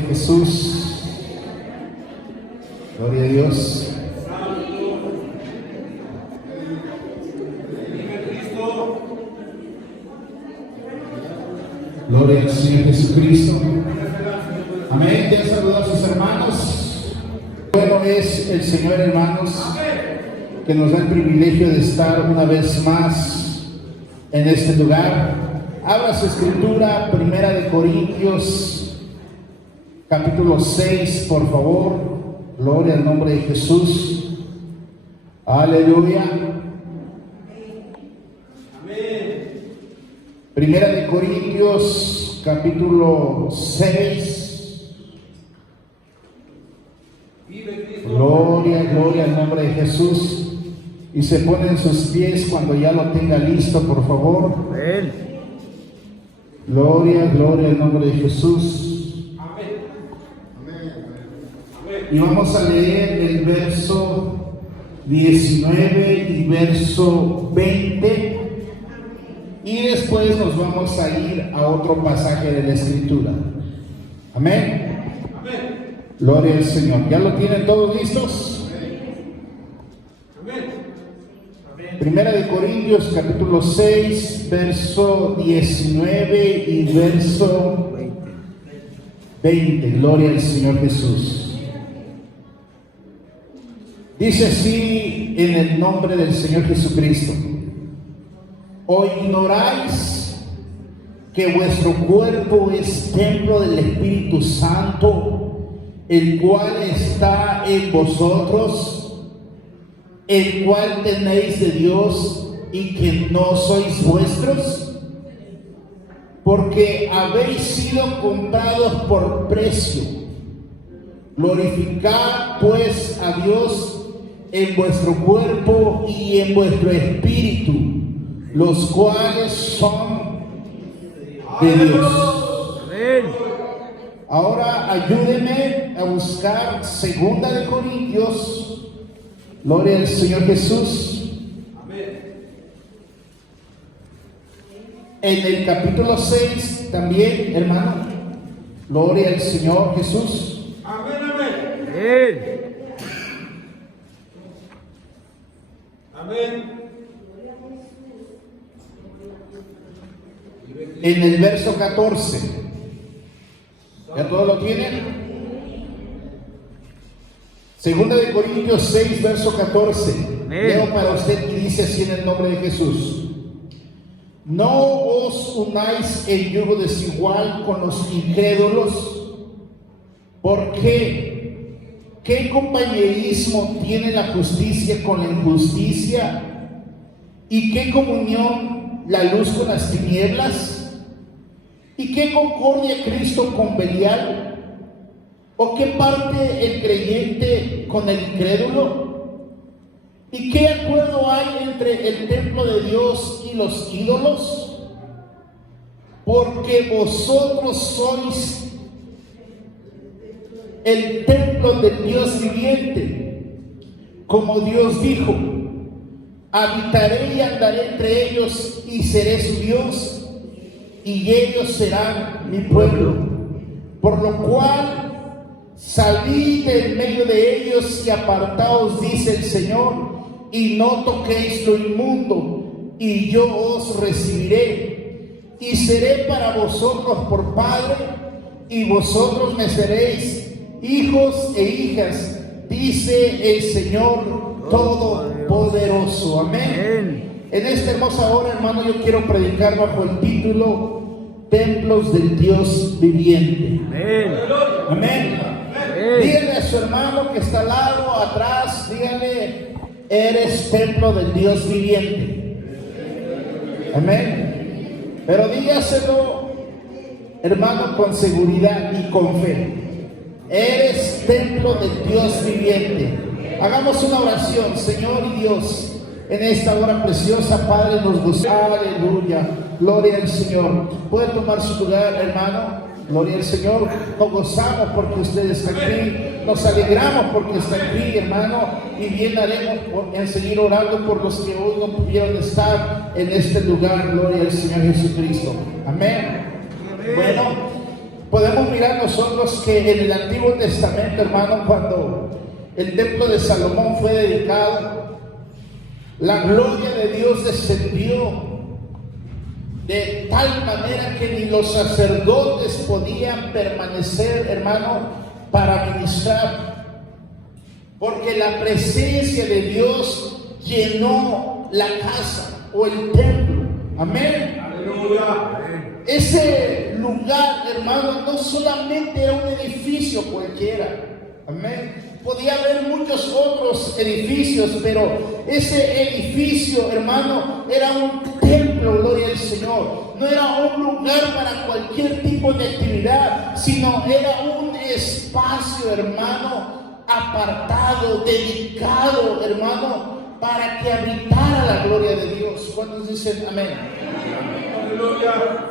de Jesús. Gloria a Dios. Gloria al Señor Jesucristo. Amén. ¿Ya saludó a sus hermanos? Bueno es el Señor, hermanos, que nos da el privilegio de estar una vez más en este lugar. Abra su escritura, Primera de Corintios, capítulo 6, por favor. Gloria al nombre de Jesús. Aleluya. Primera de Corintios, capítulo 6. Gloria, gloria al nombre de Jesús. Y se pone en sus pies cuando ya lo tenga listo, por favor. Amén. Gloria, gloria al nombre de Jesús. Amén. Y vamos a leer el verso 19 y verso 20. Y después nos vamos a ir a otro pasaje de la Escritura. Amén. Amén. Gloria al Señor. ¿Ya lo tienen todos listos? Amén. Primera de Corintios, capítulo 6, verso 19 y verso 20. Gloria al Señor Jesús. Dice así en el nombre del Señor Jesucristo: ¿o ignoráis que vuestro cuerpo es templo del Espíritu Santo, el cual está en vosotros, el cual tenéis de Dios, y que no sois vuestros? Porque habéis sido comprados por precio. Glorificad pues a Dios en vuestro cuerpo y en vuestro espíritu, los cuales son de Dios. Amén. Ahora ayúdenme a buscar Segunda de Corintios. Gloria al Señor Jesús. Amén. En el capítulo 6 también, hermano. Gloria al Señor Jesús. Amén, amén. Amén. Amén. En el verso 14. ¿Ya todos lo tienen? Segunda de Corintios 6, verso 14. Leo para usted y dice así en el nombre de Jesús: no os unáis en yugo desigual con los incrédulos. ¿Por qué? ¿Qué compañerismo tiene la justicia con la injusticia? ¿Y qué comunión la luz con las tinieblas? ¿Y qué concordia Cristo con Belial? ¿O qué parte el creyente con el incrédulo? ¿Y qué acuerdo hay entre el templo de Dios y los ídolos? Porque vosotros sois el templo del Dios viviente. Como Dios dijo: habitaré y andaré entre ellos y seré su Dios, y ellos serán mi pueblo. Por lo cual salid en medio de ellos y apartaos, dice el Señor, y no toquéis lo inmundo, y yo os recibiré, y seré para vosotros por Padre, y vosotros me seréis hijos e hijas, dice el Señor Todopoderoso. Amén. En esta hermosa hora, hermano, yo quiero predicar bajo el título Templos del Dios Viviente. Amén. Amén. Dígale a su hermano que está al lado, atrás, dígale: eres templo del Dios viviente. Amén. Pero dígaselo, hermano, con seguridad y con fe: eres templo del Dios viviente. Hagamos una oración. Señor y Dios, en esta hora preciosa, Padre, nos gozamos. Aleluya. Gloria al Señor. Puede tomar su lugar, hermano. Gloria al Señor. Nos gozamos porque usted está aquí. Nos alegramos porque está aquí, hermano. Y bien haremos en seguir orando por los que hoy no pudieron estar en este lugar. Gloria al Señor Jesucristo. Amén. Bueno, Podemos mirar nosotros que en el Antiguo Testamento, hermano, cuando el templo de Salomón fue dedicado, la gloria de Dios descendió de tal manera que ni los sacerdotes podían permanecer, hermano, para ministrar, porque la presencia de Dios llenó la casa o el templo. Amén. Aleluya. Ese lugar, hermano, no solamente era un edificio cualquiera. Amén. Podía haber muchos otros edificios, pero ese edificio, hermano, era un templo, gloria al Señor. No era un lugar para cualquier tipo de actividad, sino era un espacio, hermano, apartado, dedicado, hermano, para que habitara la gloria de Dios. ¿Cuántos dicen amén?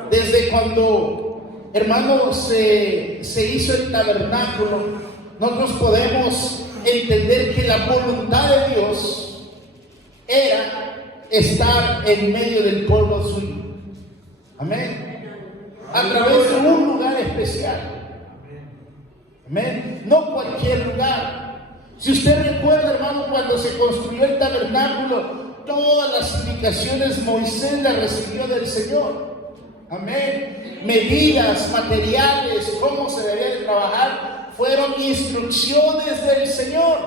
Desde cuando, hermano, se hizo el tabernáculo, nosotros podemos entender que la voluntad de Dios era estar en medio del pueblo suyo. Amén. A través de un lugar especial. Amén. No cualquier lugar. Si usted recuerda, hermano, cuando se construyó el tabernáculo, todas las indicaciones Moisés las recibió del Señor. Amén. Medidas, materiales, cómo se debía de trabajar, fueron instrucciones del Señor.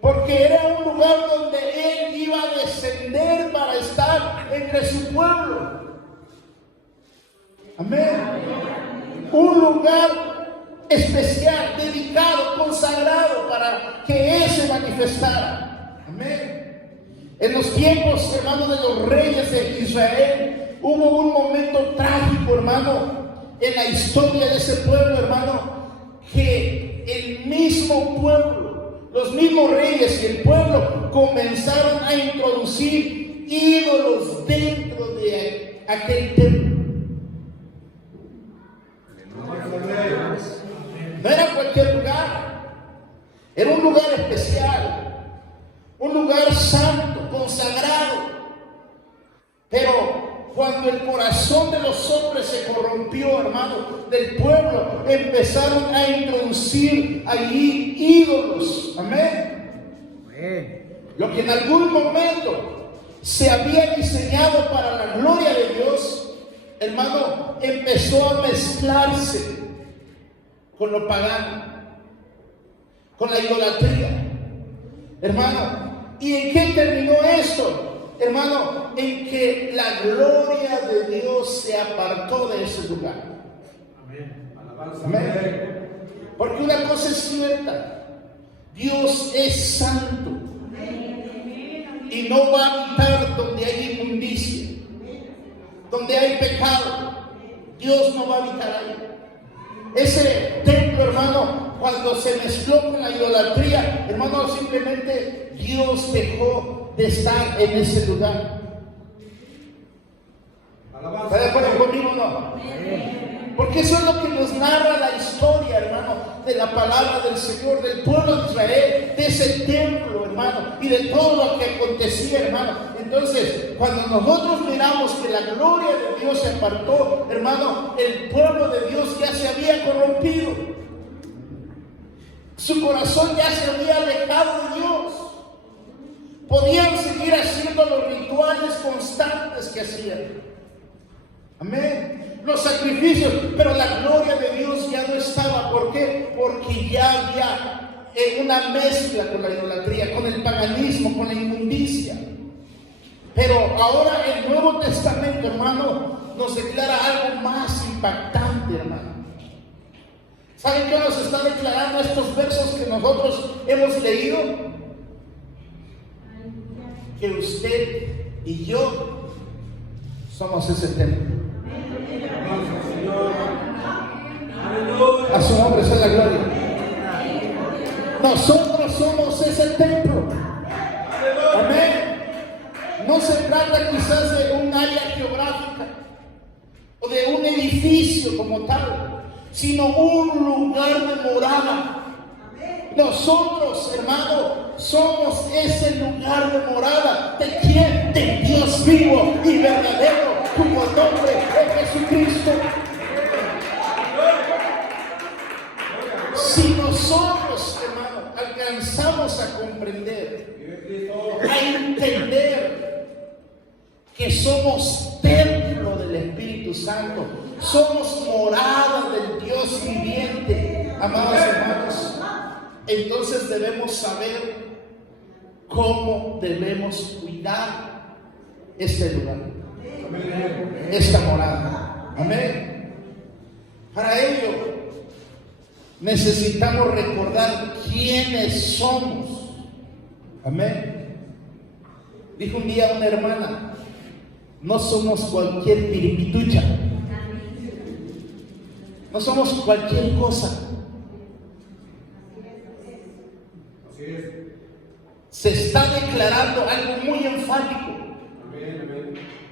Porque era un lugar donde Él iba a descender para estar entre su pueblo. Amén. Un lugar especial, dedicado, consagrado para que Él se manifestara. Amén. En los tiempos, hermanos, de los reyes de Israel, hubo un momento trágico, hermano, en la historia de ese pueblo, hermano, que el mismo pueblo, los mismos reyes y el pueblo comenzaron a introducir ídolos dentro de aquel templo. No era cualquier lugar, era un lugar especial, un lugar santo, consagrado. Pero cuando el corazón de los hombres se corrompió, hermano, del pueblo, empezaron a introducir allí ídolos. Amén. Lo que en algún momento se había diseñado para la gloria de Dios, hermano, empezó a mezclarse con lo pagano, con la idolatría. Hermano, ¿y en qué terminó esto? Hermano, en que la gloria de Dios se apartó de ese lugar. Amén. Porque una cosa es cierta: Dios es santo y no va a habitar donde hay inmundicia, donde hay pecado. Dios no va a habitar ahí. Ese templo, hermano, cuando se mezcló con la idolatría, hermano, simplemente Dios dejó de estar en ese lugar. ¿Está de acuerdo conmigo o no? Porque eso es lo que nos narra la historia, hermano, de la palabra del Señor, del pueblo de Israel, de ese templo, hermano, y de todo lo que acontecía, hermano. Entonces, cuando nosotros miramos que la gloria de Dios se apartó, hermano, el pueblo de Dios ya se había corrompido. Su corazón ya se había alejado de Dios. Podían seguir haciendo los rituales constantes que hacían. Amén. Los sacrificios, pero la gloria de Dios ya no estaba. ¿Por qué? Porque ya había una mezcla con la idolatría, con el paganismo, con la inmundicia. Pero ahora el Nuevo Testamento, hermano, nos declara algo más impactante, hermano. ¿Saben qué nos está declarando estos versos que nosotros hemos leído? Que usted y yo somos ese templo. A su nombre sea la gloria. Nosotros somos ese templo. Amén. No se trata quizás de un área geográfica o de un edificio como tal, sino un lugar de morada. Nosotros, hermano, somos ese lugar de morada. ¿De quién? De Dios vivo y verdadero, cuyo nombre es Jesucristo. Si nosotros, hermano, alcanzamos a comprender, a entender que somos templo del Espíritu Santo, somos morada del Dios viviente, amados hermanos, entonces debemos saber cómo debemos cuidar este lugar, esta morada. Amén. Para ello necesitamos recordar quiénes somos. Amén. Dijo un día una hermana: no somos cualquier piripitucha, no somos cualquier cosa. Se está declarando algo muy enfático.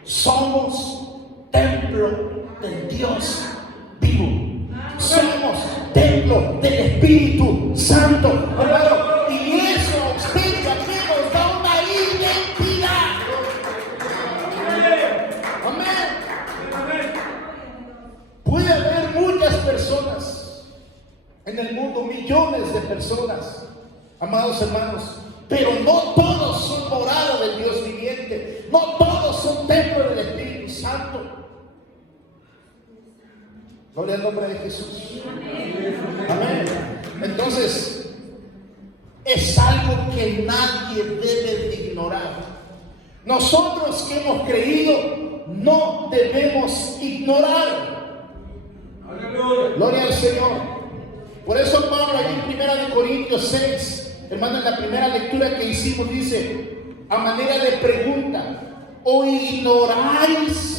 Somos templo del Dios vivo. Somos templo del Espíritu Santo, hermano. Y eso a usted también nos da una identidad. Amén. Puede haber muchas personas en el mundo, millones de personas, amados hermanos, pero no todos son morada del Dios viviente, no todos son templo del Espíritu Santo. Gloria al nombre de Jesús. Amén. Entonces, es algo que nadie debe de ignorar. Nosotros que hemos creído, no debemos ignorar. Gloria al Señor. Por eso Pablo allí en 1 Corintios 6, hermano, en la primera lectura que hicimos dice, a manera de pregunta: ¿o ignoráis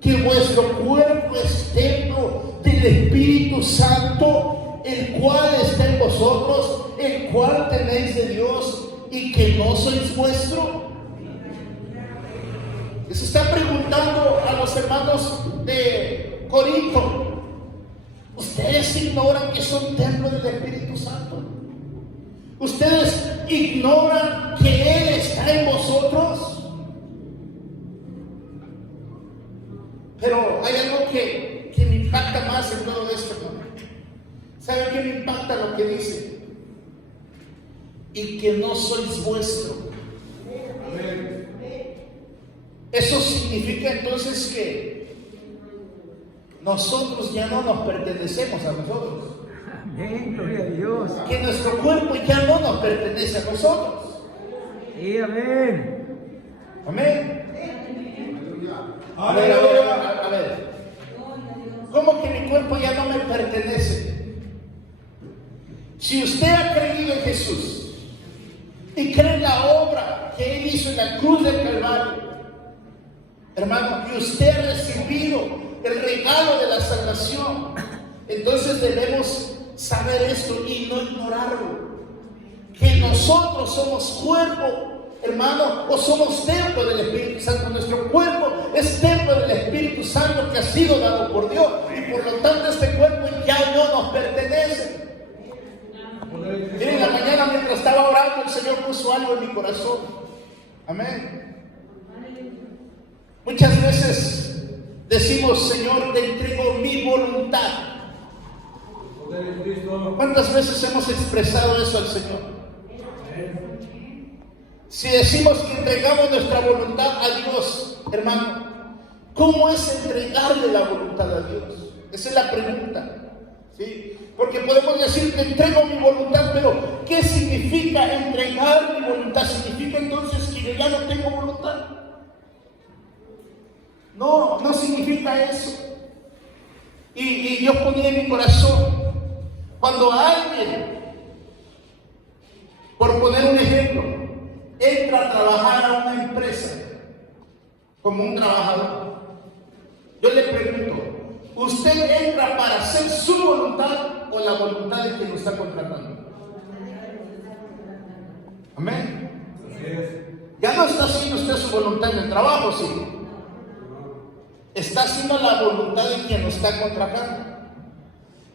que vuestro cuerpo es templo del Espíritu Santo, el cual está en vosotros, el cual tenéis de Dios, y que no sois vuestro? Les está preguntando a los hermanos de Corinto: ¿ustedes ignoran que son templo del Espíritu Santo? ¿Ustedes ignoran que Él está en vosotros? Pero hay algo que me impacta más en todo esto, ¿no? ¿Saben qué me impacta lo que dice? Y que no sois vuestro. Eso significa entonces que nosotros ya no nos pertenecemos a nosotros. Amén, gloria a Dios. Que nuestro cuerpo ya no nos pertenece a nosotros. Sí, amén. Amén. A ver. ¿Cómo que mi cuerpo ya no me pertenece? Si usted ha creído en Jesús y cree en la obra que Él hizo en la cruz del Calvario, hermano, y usted ha recibido el regalo de la salvación, entonces debemos saber esto y no ignorarlo, que nosotros somos cuerpo, hermano, o somos templo del Espíritu Santo. Nuestro cuerpo es templo del Espíritu Santo que ha sido dado por Dios, y por lo tanto este cuerpo ya no nos pertenece. Miren, en la mañana mientras estaba orando, el Señor puso algo en mi corazón. Amén. Muchas veces decimos: Señor, te entrego mi voluntad. ¿Cuántas veces hemos expresado eso al Señor? Si decimos que entregamos nuestra voluntad a Dios, hermano, ¿cómo es entregarle la voluntad a Dios? Esa es la pregunta, ¿sí? Porque podemos decir que entrego mi voluntad, pero ¿qué significa entregar mi voluntad? ¿Significa entonces que yo ya no tengo voluntad? No, no significa eso. Y yo ponía en mi corazón, cuando alguien, por poner un ejemplo, entra a trabajar a una empresa como un trabajador, yo le pregunto: ¿usted entra para hacer su voluntad o la voluntad de quien lo está contratando? Amén. Ya no está haciendo usted su voluntad en el trabajo, sí. Está haciendo la voluntad de quien lo está contratando.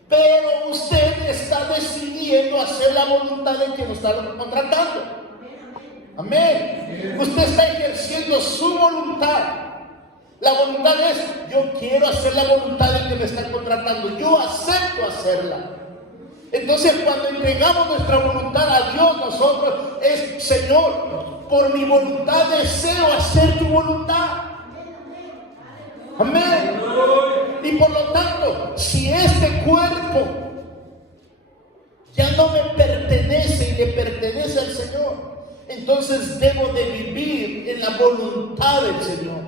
Pero usted está decidiendo hacer la voluntad de quien lo está contratando. Amén. Usted está ejerciendo su voluntad. La voluntad es: yo quiero hacer la voluntad de quien me está contratando. Yo acepto hacerla. Entonces, cuando entregamos nuestra voluntad a Dios, nosotros es: Señor, por mi voluntad deseo hacer tu voluntad. Amén. Y por lo tanto, si este cuerpo ya no me pertenece y le pertenece al Señor, entonces debo de vivir en la voluntad del Señor.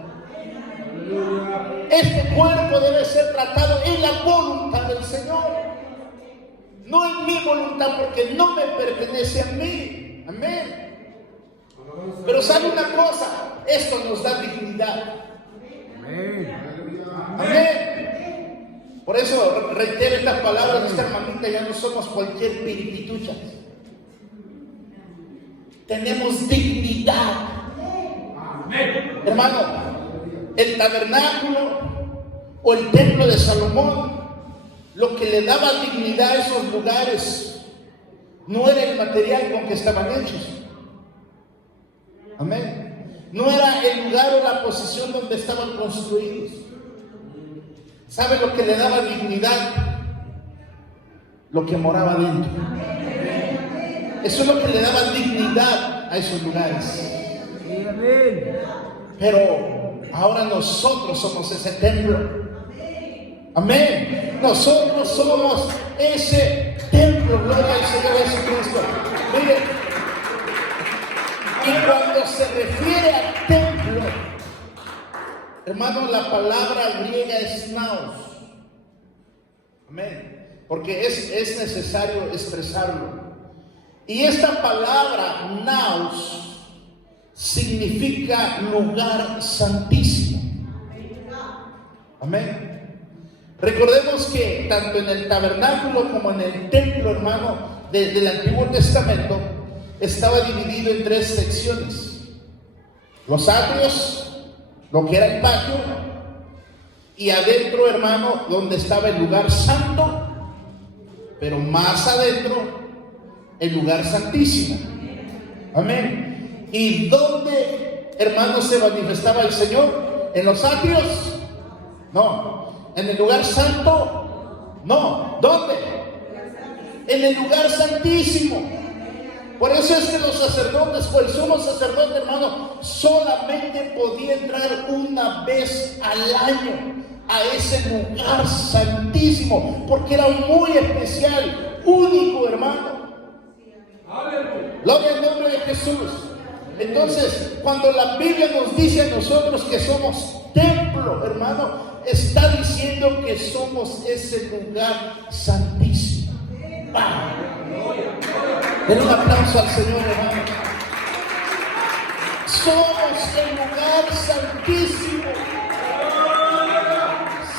Este cuerpo debe ser tratado en la voluntad del Señor, no en mi voluntad, porque no me pertenece a mí. Amén. Pero ¿sabe una cosa? Esto nos da dignidad. Amén. Por eso reitero estas palabras de esta hermanita: ya no somos cualquier piripitucha. Tenemos dignidad. Amén. Hermano, el tabernáculo o el templo de Salomón, lo que le daba dignidad a esos lugares no era el material con que estaban hechos. Amén. No era el lugar o la posición donde estaban construidos. ¿Sabe lo que le daba dignidad? Lo que moraba dentro. Eso es lo que le daba dignidad a esos lugares. Pero ahora nosotros somos ese templo. Amén. Nosotros somos ese templo. Gloria al Señor Jesucristo. Mire, y cuando se refiere al templo, hermano, la palabra griega es naos. Amén. Porque es necesario expresarlo. Y esta palabra naos significa lugar santísimo. Amén. Recordemos que tanto en el tabernáculo como en el templo, hermano, del Antiguo Testamento, estaba dividido en 3 secciones: los atrios, lo que era el patio, y adentro, hermano, donde estaba el lugar santo, pero más adentro, el lugar santísimo. Amén. ¿Y dónde, hermano, se manifestaba el Señor? ¿En los atrios? No. ¿En el lugar santo? No. ¿Dónde? En el lugar santísimo. Por eso es que los sacerdotes, o el sumo sacerdote, hermano, solamente podía entrar una vez al año a ese lugar santísimo, porque era muy especial, único, hermano. Gloria al nombre de Jesús. Entonces, cuando la Biblia nos dice a nosotros que somos templo, hermano, está diciendo que somos ese lugar santísimo. Den un aplauso al Señor, hermano. Somos el lugar santísimo.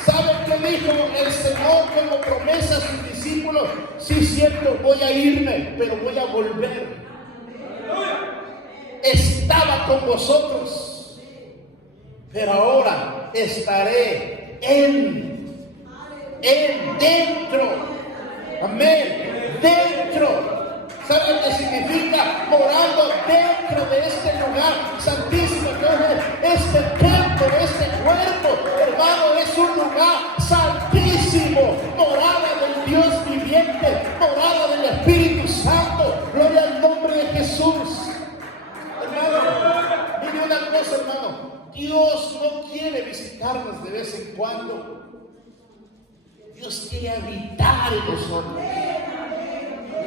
¿Saben qué dijo el Señor como promesa a sus discípulos? Sí, cierto, voy a irme, pero voy a volver. Estaba con vosotros, pero ahora estaré dentro. Amén. Dentro. ¿Saben qué significa? Morando dentro de este lugar santísimo. Entonces, este templo, este cuerpo, hermano, es un lugar santísimo. Morada del Dios viviente, morada del Espíritu Santo. Gloria al nombre de Jesús. Hermano, mire una cosa, hermano. Dios no quiere visitarnos de vez en cuando. Dios quiere habitar en nosotros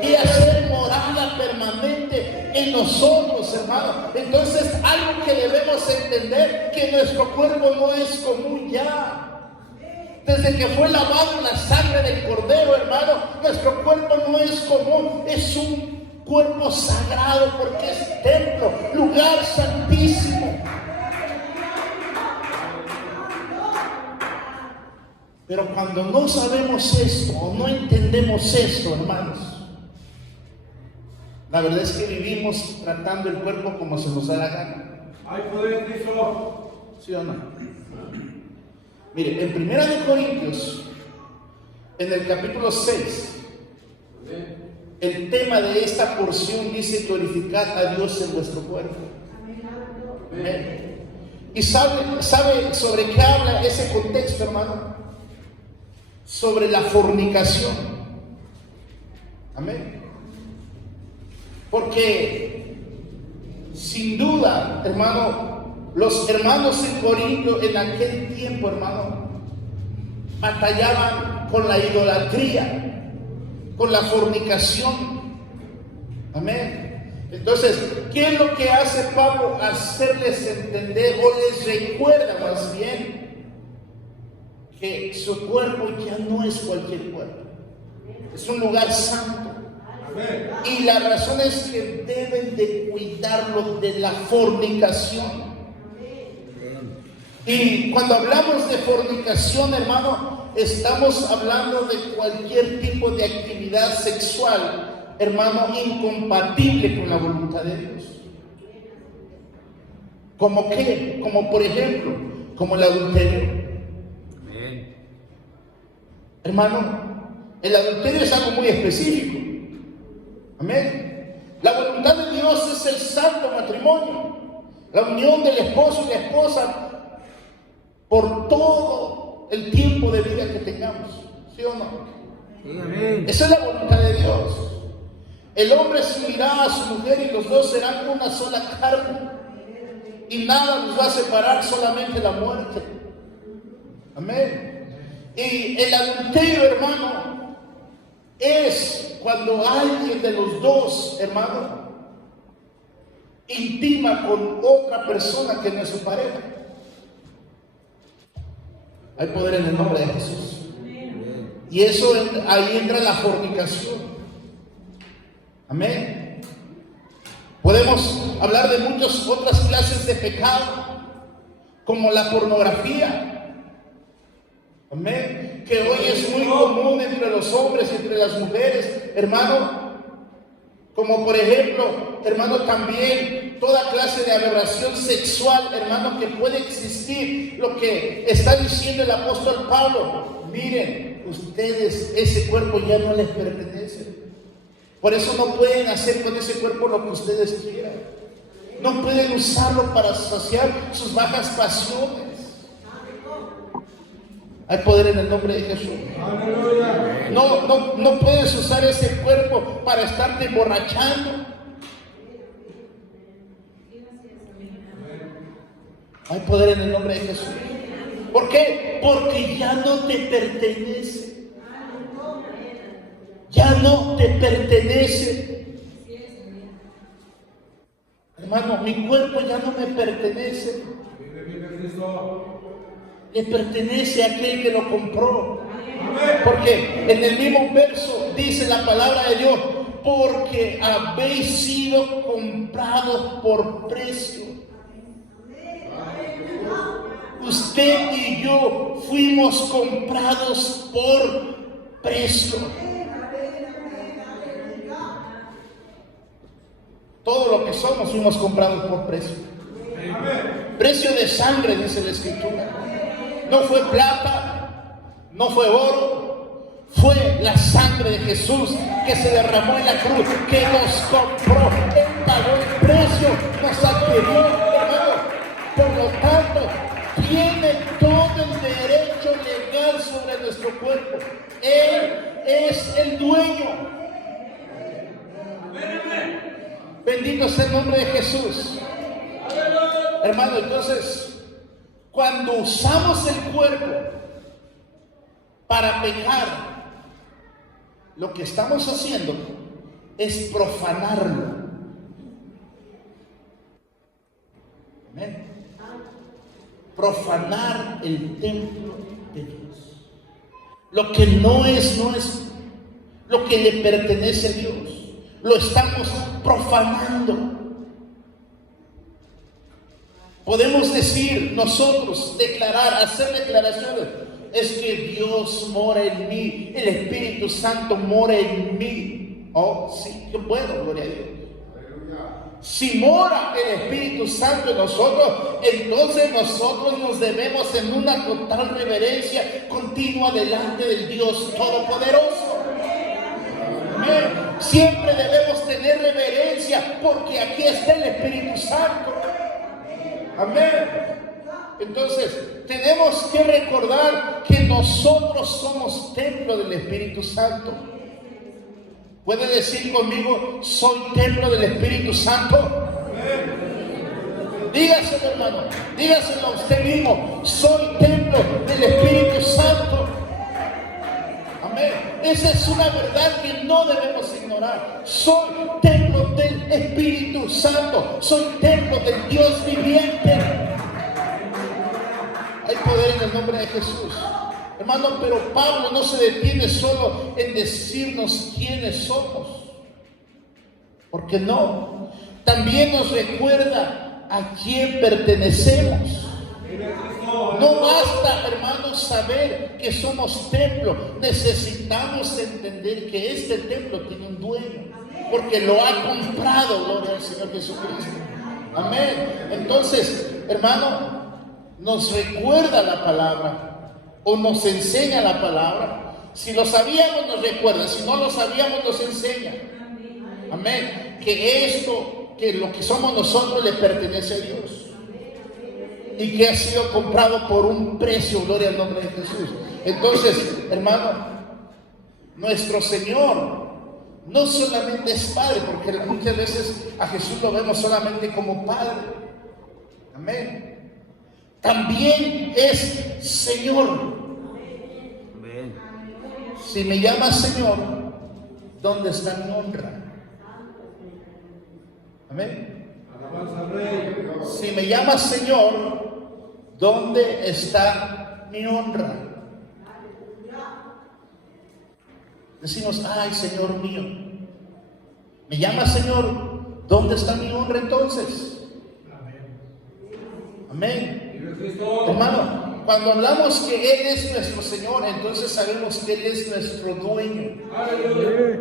y hacer morada permanente en nosotros, hermano. Entonces, algo que debemos entender, que nuestro cuerpo no es común ya. Desde que fue lavado en la sangre del Cordero, hermano, nuestro cuerpo no es común, es un cuerpo sagrado, porque es templo, lugar santísimo. Pero cuando no sabemos esto o no entendemos esto, hermanos, la verdad es que vivimos tratando el cuerpo como se nos da la gana. Hay poder en Cristo. ¿Sí o no? Mire, en 1 Corintios, en el capítulo 6, el tema de esta porción dice: glorificad a Dios en vuestro cuerpo. Amén. ¿Y sabe sobre qué habla ese contexto, hermano? Sobre la fornicación. Amén. Porque sin duda, hermano, los hermanos en Corinto en aquel tiempo, hermano, batallaban con la idolatría, con la fornicación. Amén. Entonces, ¿qué es lo que hace Pablo? Hacerles entender, o les recuerda más bien, que su cuerpo ya no es cualquier cuerpo, es un lugar santo. Y la razón es que deben de cuidarlo de la fornicación. Y cuando hablamos de fornicación, hermano, estamos hablando de cualquier tipo de actividad sexual, hermano, incompatible con la voluntad de Dios. ¿Cómo qué? Como por ejemplo, como el adulterio. Hermano, el adulterio es algo muy específico. Amén. La voluntad de Dios es el santo matrimonio, la unión del esposo y la esposa por todo el tiempo de vida que tengamos. ¿Sí o no? Sí, amén. Esa es la voluntad de Dios. El hombre se unirá a su mujer y los dos serán una sola carne. Y nada nos va a separar, solamente la muerte. Amén. Y el adulterio, hermano, es cuando alguien de los dos, hermano, intima con otra persona que no es su pareja. Hay poder en el nombre de Jesús. Y eso, ahí entra la fornicación. Amén. Podemos hablar de muchas otras clases de pecado, como la pornografía. Amén. Que hoy es muy común entre los hombres y entre las mujeres, hermano. Como por ejemplo, hermano, también toda clase de aberración sexual, hermano, que puede existir. Lo que está diciendo el apóstol Pablo: miren, ustedes, ese cuerpo ya no les pertenece. Por eso no pueden hacer con ese cuerpo lo que ustedes quieran. No pueden usarlo para saciar sus bajas pasiones. Hay poder en el nombre de Jesús. No puedes usar ese cuerpo para estarte emborrachando. Hay poder en el nombre de Jesús. ¿Por qué? Porque ya no te pertenece. Ya no te pertenece. Hermano, mi cuerpo ya no me pertenece. Le pertenece a aquel que lo compró. Porque en el mismo verso dice la palabra de Dios: porque habéis sido comprados por precio. Usted y yo fuimos comprados por precio. Todo lo que somos fuimos comprados por precio. Precio de sangre, dice la Escritura. No fue plata, no fue oro, fue la sangre de Jesús que se derramó en la cruz, que nos compró. Él pagó el precio, nos adquirió, hermano. Por lo tanto, tiene todo el derecho legal sobre nuestro cuerpo. Él es el dueño. Bendito sea el nombre de Jesús. Hermano, entonces, cuando usamos el cuerpo para pecar, lo que estamos haciendo es profanarlo. Amén. Profanar el templo de Dios. Lo que no es lo que le pertenece a Dios. Lo estamos profanando. Podemos decir nosotros, declarar, hacer declaraciones: es que Dios mora en mí, el Espíritu Santo mora en mí. Oh, sí, qué bueno, gloria a Dios. Si mora el Espíritu Santo en nosotros, entonces nosotros nos debemos en una total reverencia continua delante del Dios Todopoderoso. Amén. Siempre debemos tener reverencia, porque aquí está el Espíritu Santo. Amén. Entonces, tenemos que recordar que nosotros somos templo del Espíritu Santo. ¿Puede decir conmigo, soy templo del Espíritu Santo? Dígaselo, hermano, dígaselo a usted mismo, soy templo del Espíritu Santo. Amén. Esa es una verdad que no debemos ignorar. Soy templo del Espíritu Santo, soy templo del Dios viviente. Hay poder en el nombre de Jesús. Hermano, pero Pablo no se detiene solo en decirnos quiénes somos, porque no, también nos recuerda a quién pertenecemos. No basta, hermanos, saber que somos templo. Necesitamos entender que este templo tiene un dueño, porque lo ha comprado, gloria al Señor Jesucristo. Amén. Entonces, hermano, nos recuerda la palabra, o nos enseña la palabra. Si lo sabíamos, nos recuerda. Si no lo sabíamos, nos enseña. Amén. Que lo que somos nosotros le pertenece a Dios, y que ha sido comprado por un precio, gloria al nombre de Jesús. Entonces, hermano, nuestro Señor no solamente es Padre, porque muchas veces a Jesús lo vemos solamente como Padre. Amén. También es Señor. Amén. Si me llamas Señor, ¿dónde está mi honra? Amén. Alabanza al Rey. Si me llamas Señor, ¿dónde está mi honra? Decimos, ay, Señor mío. ¿Me llamas Señor? ¿Dónde está mi honra entonces? Amén. Hermano, cuando hablamos que Él es nuestro Señor, entonces sabemos que Él es nuestro dueño. Aleluya.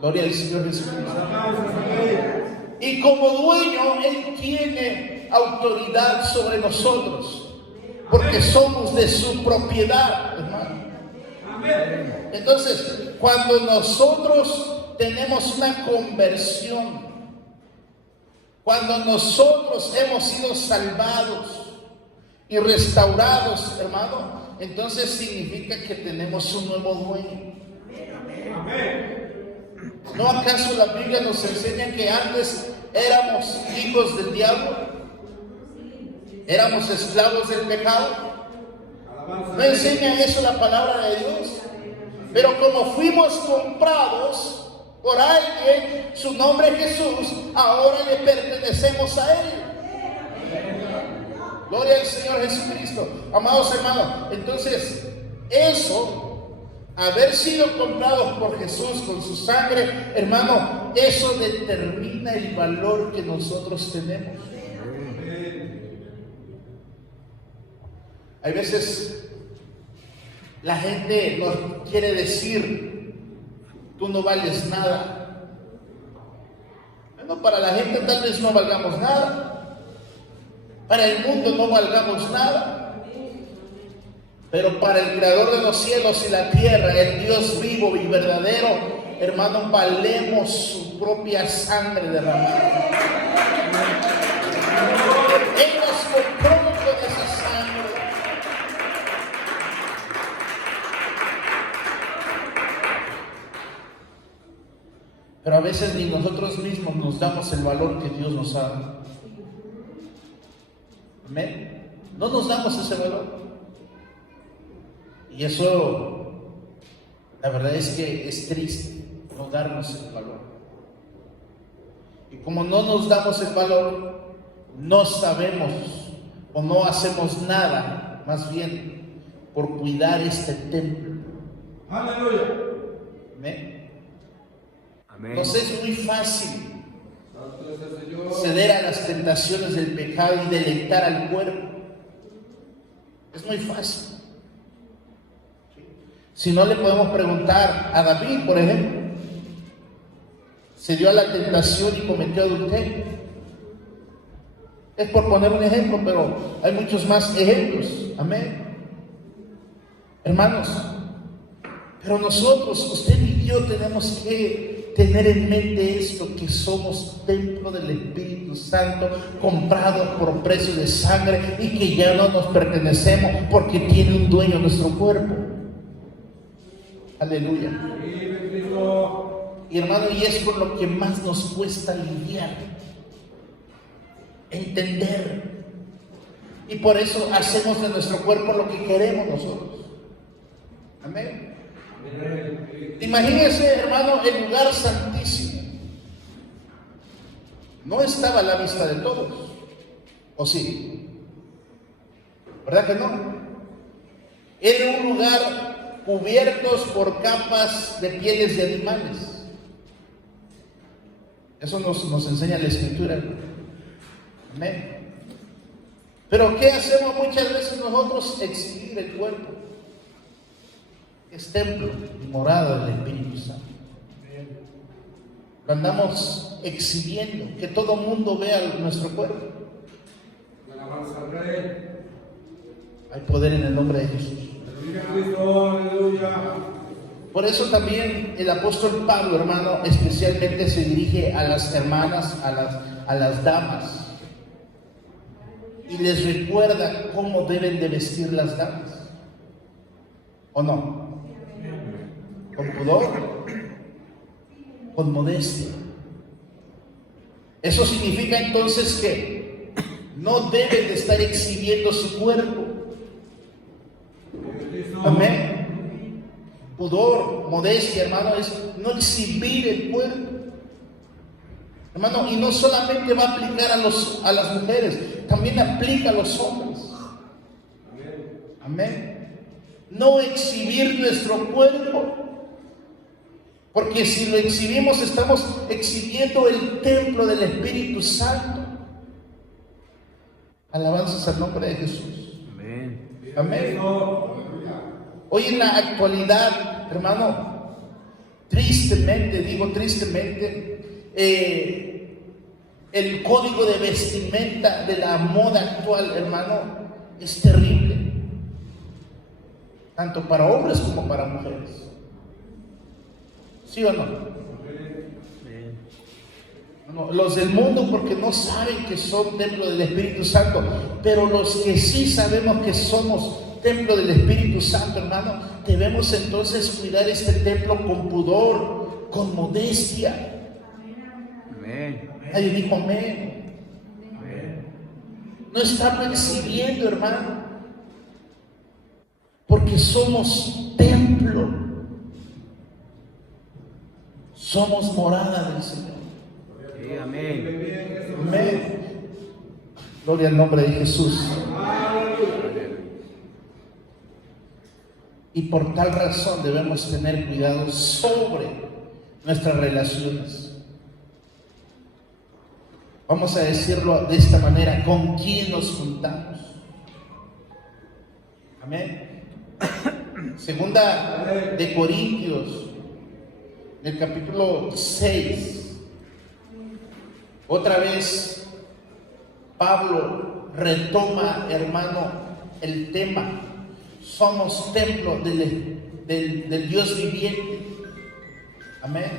Gloria al Señor Jesucristo. Y como dueño, Él tiene autoridad sobre nosotros, porque somos de su propiedad, hermano. Entonces, cuando nosotros tenemos una conversión, cuando nosotros hemos sido salvados y restaurados, hermano, entonces significa que tenemos un nuevo dueño. Amén. ¿No acaso la Biblia nos enseña que antes éramos hijos del diablo? ¿Éramos esclavos del pecado? ¿No enseña eso la palabra de Dios? Pero como fuimos comprados por alguien, su nombre es Jesús, ahora le pertenecemos a Él. Gloria al Señor Jesucristo. Amados hermanos, entonces eso, haber sido comprados por Jesús con su sangre, hermano, eso determina el valor que nosotros tenemos. Hay veces la gente nos quiere decir, tú no vales nada. Bueno, para la gente tal vez no valgamos nada, para el mundo no valgamos nada, pero para el Creador de los cielos y la tierra, el Dios vivo y verdadero, hermano, valemos su propia sangre derramada. Él nos compró con esa sangre. Pero a veces ni nosotros mismos nos damos el valor que Dios nos ha dado. Amén. No nos damos ese valor. Y eso, la verdad es que es triste, no darnos el valor. Y como no nos damos el valor, no sabemos o no hacemos nada, más bien, por cuidar este templo. Aleluya. Amén. Amén. Nos es muy fácil Santo es el Señor. ceder a las tentaciones del pecado y deleitar al cuerpo. Es muy fácil. Si no, le podemos preguntar a David, por ejemplo. Se dio a la tentación y cometió adulterio. Es por poner un ejemplo, pero hay muchos más ejemplos. Amén. Hermanos, pero nosotros, usted y yo, tenemos que tener en mente esto, que somos templo del Espíritu Santo, comprados por precio de sangre, y que ya no nos pertenecemos porque tiene un dueño nuestro cuerpo. Aleluya. Vive Cristo. Y hermano, y es con lo que más nos cuesta lidiar, entender. Y por eso hacemos de nuestro cuerpo lo que queremos nosotros. Amén. Imagínense, hermano, el lugar santísimo no estaba a la vista de todos, ¿o sí? ¿Verdad que no? Era un lugar cubiertos por capas de pieles de animales. Eso nos enseña la Escritura, hermano. Amén. Pero ¿qué hacemos muchas veces nosotros? Exhibir el cuerpo. Es templo y morada del Espíritu Santo. Lo andamos exhibiendo, que todo el mundo vea nuestro cuerpo. Alabanza al Rey. Hay poder en el nombre de Jesús. Vive Cristo. Aleluya. Por eso también el apóstol Pablo, hermano, especialmente se dirige a las hermanas, a las damas, y les recuerda cómo deben de vestir las damas, ¿o no? Con pudor, con modestia. Eso significa entonces que no deben de estar exhibiendo su cuerpo. Amén. Pudor, modestia, hermano, es no exhibir el cuerpo. Hermano, y no solamente va a aplicar a las mujeres, también aplica a los hombres. Amén. No exhibir nuestro cuerpo, porque si lo exhibimos estamos exhibiendo el templo del Espíritu Santo. Alabanzas al nombre de Jesús. Amén. Amén. Hoy en la actualidad, hermano, tristemente, el código de vestimenta de la moda actual, hermano, es terrible, tanto para hombres como para mujeres. ¿Sí o no? No, los del mundo porque no saben que son templo del Espíritu Santo, pero los que sí sabemos que somos templo del Espíritu Santo, hermano, debemos entonces cuidar este templo con pudor, con modestia. Amén. Nadie dijo amén. No estamos exhibiendo, hermano, porque somos templo, somos morada del Señor. Sí, amén. Amén. Gloria al nombre de Jesús. Y por tal razón debemos tener cuidado sobre nuestras relaciones. Vamos a decirlo de esta manera: ¿con quién nos juntamos? Amén. Segunda de Corintios, en el capítulo 6, otra vez Pablo retoma, hermano, el tema. Somos templo del Dios viviente. Amén.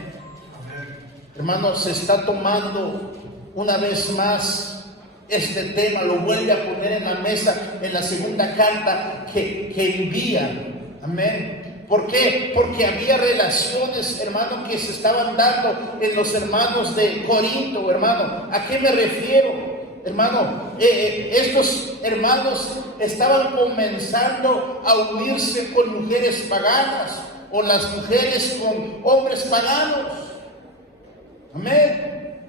Hermanos, se está tomando una vez más este tema, lo vuelve a poner en la mesa en la segunda carta que envía. Amén. ¿Por qué? Porque había relaciones, hermano, que se estaban dando en los hermanos de Corinto, hermano. ¿A qué me refiero? Hermano, estos hermanos estaban comenzando a unirse con mujeres paganas, o las mujeres con hombres paganos. Amén.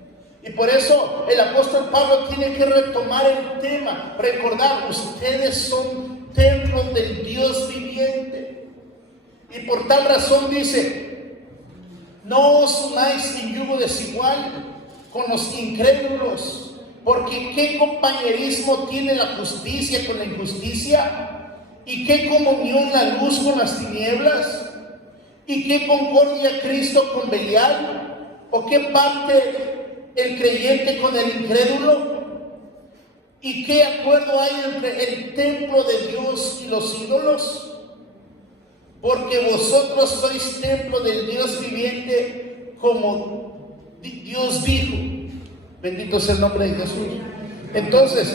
Y por eso el apóstol Pablo tiene que retomar el tema, recordar: ustedes son templos del Dios viviente. Y por tal razón dice: no os unáis en yugo desigual con los incrédulos. Porque ¿qué compañerismo tiene la justicia con la injusticia? ¿Y qué comunión la luz con las tinieblas? ¿Y qué concordia Cristo con Belial? ¿O qué parte el creyente con el incrédulo? ¿Y qué acuerdo hay entre el templo de Dios y los ídolos? Porque vosotros sois templo del Dios viviente, como Dios dijo. Bendito sea el nombre de Jesús. Entonces,